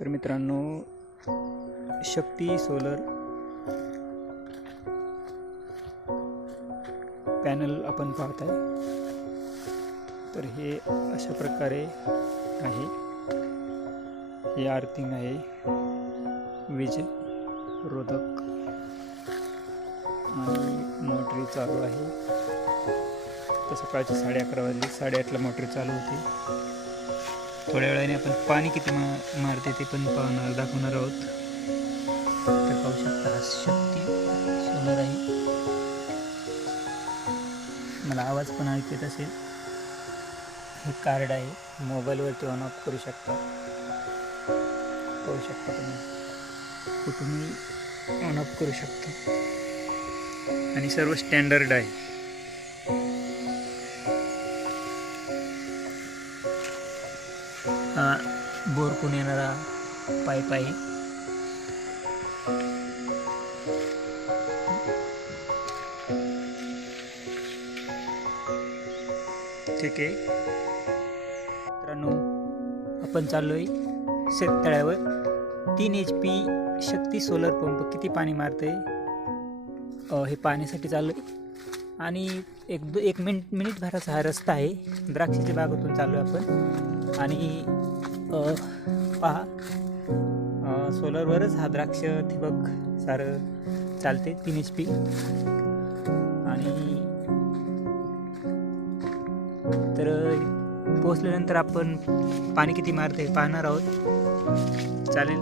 तर मित्रांनो, शक्ती solar panel आपण पाहत आहे. तर हे अशा प्रकारे आहे. हे आर्थिंग आहे, वीज रोधक आणि मोटरी चालू आहे. तर सकाळचे 11:30 वाजले. 8:30ला मोटरी चालू होती. थोड्या वेळाने आपण पाणी किती मारते ते पण दाखवणार आहोत. तर पाहू शकता, हा शक्ती सोलर आहे. मला आवाज पण ऐकू येत असेल. हे कार्ड आहे, मोबाईलवरती ऑन ऑफ करू शकता. पाहू शकता तुम्ही, कुठूनही ऑन ऑफ करू शकता आणि सर्व स्टँडर्ड आहे. हा बोरकून येणारा पाईप आहे. ठीक आहे मित्रांनो, आपण चाललोय शेततळ्यावर. 3 HP शक्ती सोलर पंप किती पाणी मारते हे पाहण्यासाठी चाललोय. आणि एक मिनिटभराचा हा रस्ता आहे. द्राक्षाच्या बागेतून चाललोय आपण. आणि पहा, सोलरवरच हा द्राक्ष ठिबक सारं चालते. 3 HP. आणि तर पोहोचल्यानंतर आपण पाणी किती मारते पाहणार आहोत. चालेल.